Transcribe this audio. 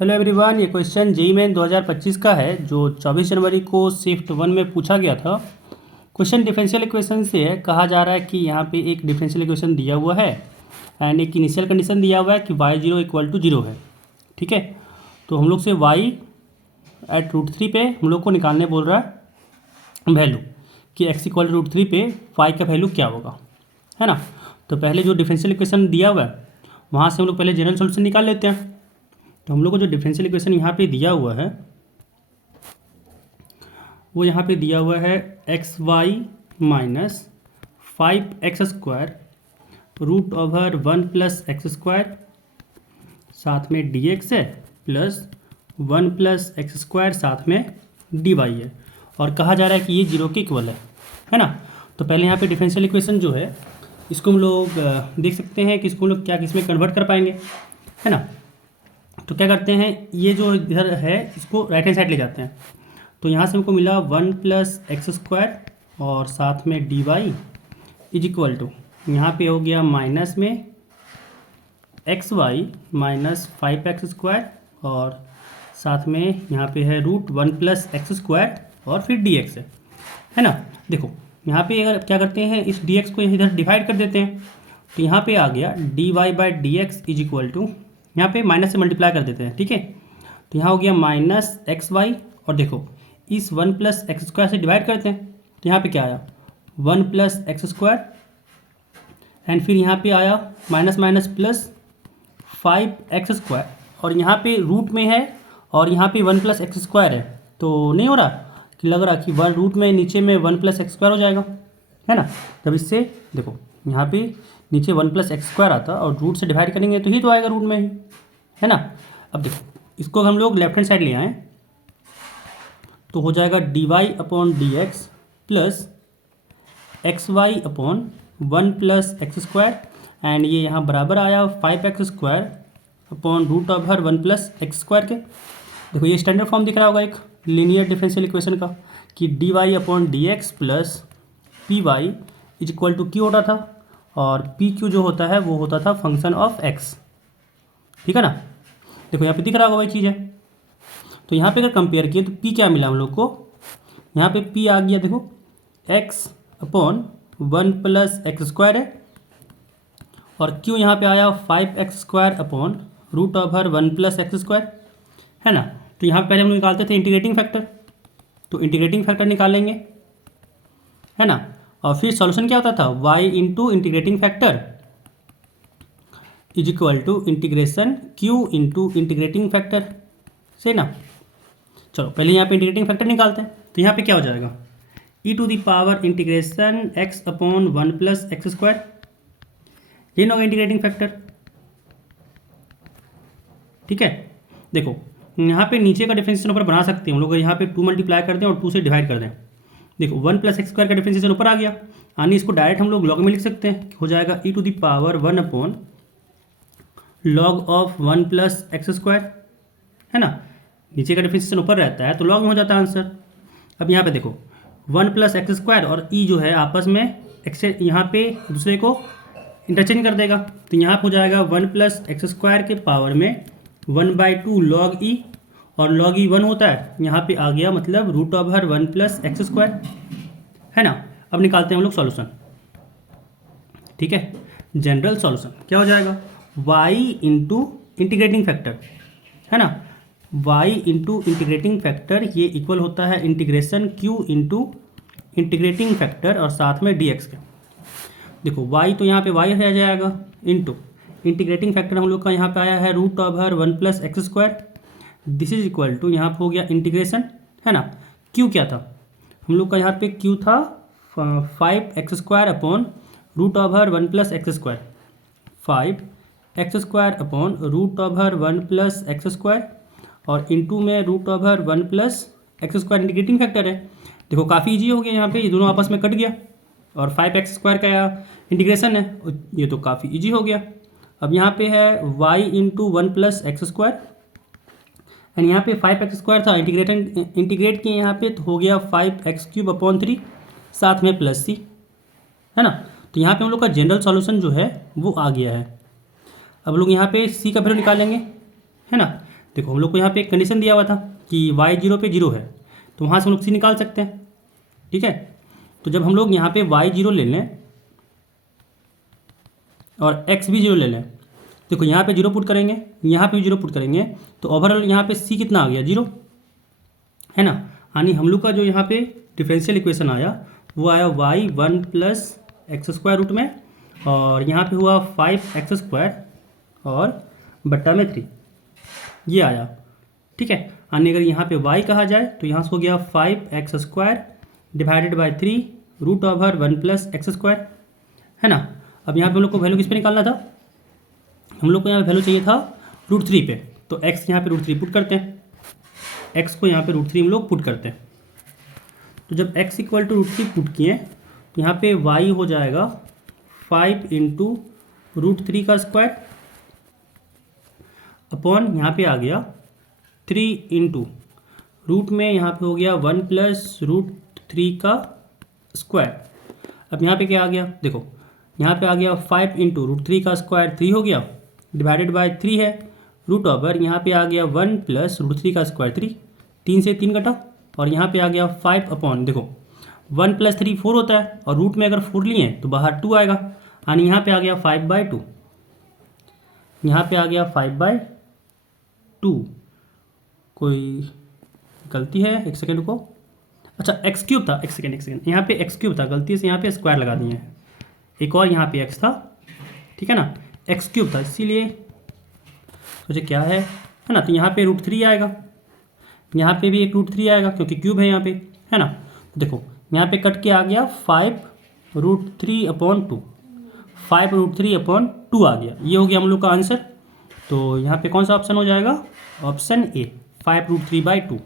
Hello everyone, ये question JEE main 2025 का है जो 24 जनवरी को शिफ्ट 1 में पूछा गया था। क्वेश्चन डिफरेंशियल इक्वेशन से है। कहा जा रहा है कि यहाँ पे एक डिफरेंशियल इक्वेशन दिया हुआ है एंड एक इनिशियल कंडीशन दिया हुआ है कि y0 = 0 है। ठीक है, तो हम लोग से y एट √3 पे हम लोग को निकालने बोल रहा है वैल्यू कि x = √3 पे y का वैल्यू क्या होगा, है ना। तो पहले जो डिफरेंशियल इक्वेशन दिया हुआ है वहाँ से हम लोग पहले जनरल सोल्यूशन निकाल लेते हैं। तो हम लोग को जो डिफरेंशियल इक्वेशन यहाँ पे दिया हुआ है वो यहाँ पे दिया हुआ है xy माइनस 5x² √1 + x² साथ में dx है प्लस 1 + x² साथ में dy है, और कहा जा रहा है कि ये 0 के इक्वल है ना। तो पहले यहाँ पे डिफरेंशियल इक्वेशन जो है इसको हम लोग देख सकते हैं कि इसको हम लोग क्या किस में कन्वर्ट कर पाएंगे, है ना। तो क्या करते हैं, ये जो इधर है इसको राइट हैंड साइड ले जाते हैं। तो यहाँ से हमको मिला 1 + x² और साथ में dy = यहाँ पे हो गया माइनस में xy माइनस 5x² और साथ में यहाँ पे है √1 + x² और फिर dx है ना। देखो यहाँ पे अगर क्या करते हैं, इस dx को इधर डिवाइड कर देते हैं तो यहाँ पे आ गया dy/dx = यहाँ पे माइनस से मल्टीप्लाई कर देते हैं। ठीक है, तो यहाँ हो गया माइनस xy और देखो इस 1 + x² से डिवाइड करते हैं तो यहाँ पे क्या आया 1 + x² एंड फिर यहाँ पे आया माइनस माइनस प्लस 5x² और यहाँ पे रूट में है और यहाँ पे 1 + x² है। तो नहीं हो रहा कि लग रहा कि वन रूट में नीचे में 1 + x² हो जाएगा, है ना। तब इससे देखो यहाँ पे नीचे 1 + x² आता और रूट से डिवाइड करेंगे तो ही तो आएगा रूट में ही, है ना। अब देखो इसको हम लोग लेफ्ट हैंड साइड ले आए तो हो जाएगा dy/dx plus xy/1 + x² and ये यहाँ बराबर आया 5x² √1 + x² के। देखो ये स्टैंडर्ड फॉर्म दिख रहा होगा एक लीनियर डिफरेंशियल इक्वेशन का कि dy/dx प्लस py = q होता था और pq जो होता है वो होता था फंक्शन ऑफ x, ठीक है ना। देखो यहाँ पे दिख रहा होगा वही चीज़ है। तो यहाँ पे अगर कंपेयर किए तो p क्या मिला हम लोग को, यहाँ पे p आ गया देखो x/1 + x² है और q यहाँ पे आया 5x² √1 + x², है ना। तो यहाँ पे पहले हम लोग निकालते थे इंटीग्रेटिंग फैक्टर, तो इंटीग्रेटिंग फैक्टर निकालेंगे, है ना। और फिर सॉल्यूशन क्या होता था y × integrating factor = integration q × integrating factor से ना। चलो पहले यहाँ पे इंटीग्रेटिंग फैक्टर निकालते हैं तो यहाँ पे क्या हो जाएगा e⁻∫ x/1 + x², ये ना होगा इंटीग्रेटिंग फैक्टर। ठीक है, देखो यहाँ पे नीचे का डिफरेंशिएशन ऊपर बना सकते हैं हम लोग, यहाँ पे 2 मल्टीप्लाई कर दें और 2 से डिवाइड कर दें। देखो 1 + x² का डिफरेंशिएशन ऊपर आ गया, यानी इसको डायरेक्ट हम लोग लॉग में लिख सकते हैं, हो जाएगा e⁻1 log of 1 + x², है ना। नीचे का डिफरेंशिएशन ऊपर रहता है तो लॉग में हो जाता है आंसर। अब यहाँ पे देखो 1 + x² और e जो है आपस में x यहाँ पे दूसरे को इंटरचेंज कर देगा, तो यहाँ पे हो जाएगा 1 + x² के पावर में 1/2 log e और log e 1 होता है, यहाँ पे आ गया मतलब √1 + x², है ना। अब निकालते हैं हम लोग सॉल्यूशन। ठीक है, जनरल सॉल्यूशन क्या हो जाएगा y × इंटीग्रेटिंग फैक्टर, है ना। y × इंटीग्रेटिंग फैक्टर ये इक्वल होता है इंटीग्रेशन q × इंटीग्रेटिंग फैक्टर और साथ में dx के। देखो y तो यहाँ पे y रह जाएगा इंटू इंटीग्रेटिंग फैक्टर हम लोग का यहाँ पे आया है √1 + x², this is equal to यहाँ पे हो गया इंटीग्रेशन, है ना। q क्या था हम लोग का, यहाँ पे q था 5x² √1 + x², 5x² √1 + x² और इंटू में √1 + x² इंटीग्रेटिंग फैक्टर है। देखो काफ़ी इजी हो गया, यहाँ पे ये दोनों आपस में कट गया और 5x² का इंटीग्रेशन है, ये तो काफ़ी इजी हो गया। अब यहाँ पे है y × 1 + x² एंड यहाँ पे 5x² था, इंटीग्रेट किए यहाँ पे तो हो गया 5x³ / 3 साथ में प्लस c, है ना। तो यहाँ पे हम लोग का जनरल सॉल्यूशन जो है वो आ गया है। अब लोग यहाँ पे c का वैल्यू निकालेंगे, है ना। देखो हम लोग को यहाँ पे एक कंडीशन दिया हुआ था कि y 0 पे 0 है, तो वहाँ से हम लोग c निकाल सकते हैं। ठीक है, तो जब हम लोग यहाँ पे y 0 ले लें और x भी 0 ले लें, देखो यहाँ पे 0 पुट करेंगे, यहाँ पे भी 0 पुट करेंगे, तो ओवरऑल यहाँ पे c कितना आ गया 0, है ना। यानी हम लोग का जो यहाँ पे डिफरेंशियल इक्वेशन आया वो आया y 1 plus x square root में, और यहाँ पे हुआ 5x² और बट्टा में 3, ये आया। ठीक है, यानी अगर यहाँ पे y कहा जाए तो यहाँ से हो गया 5x² divided by 3 root over 1 plus x², है ना। अब यहाँ पे हम लोग को वैल्यू किस पे निकालना था, हम लोग को यहाँ पे वैल्यू चाहिए था √3 पे, तो x यहाँ पे √3 पुट करते हैं, x को यहाँ पे √3 हम लोग पुट करते हैं। तो जब x इक्वल टू √3 पुट किए तो यहाँ पे y हो जाएगा 5 इंटू √3 का स्क्वायर अपॉन यहाँ पे आ गया 3 इंटू रूट में यहाँ पे हो गया 1 प्लस √3 का स्क्वायर। अब यहाँ पे क्या आ गया, देखो यहाँ पे आ गया 5 इंटू √3 का स्क्वायर 3 हो गया, डिवाइडेड बाय 3 है, रूट ओवर यहाँ पे आ गया 1 प्लस √3 का स्क्वायर 3, 3 से 3 कटा, और यहाँ पे आ गया 5 अपॉन, देखो 1 प्लस 3 4 होता है, और रूट में अगर 4 लिए तो बाहर 2 आएगा, यानी यहाँ पे आ गया 5/2, यहाँ पे आ गया 5/2। कोई गलती है, एक सेकेंड को, अच्छा x³ था, एक सेकेंड यहाँ पे x³ था, गलती से यहाँ पे स्क्वायर लगा दिए हैं, एक और यहाँ पे x था, ठीक है ना, x³ था, इसीलिए सोचे क्या है ना। तो यहाँ पे √3 आएगा, यहाँ पे भी एक √3 आएगा क्योंकि क्यूब है यहाँ पे, है ना। तो देखो यहाँ पे कट के आ गया 5√3/2, 5√3/2 आ गया, ये हो गया हम लोग का आंसर। तो यहाँ पे कौन सा ऑप्शन हो जाएगा, ऑप्शन ए 5√3/2।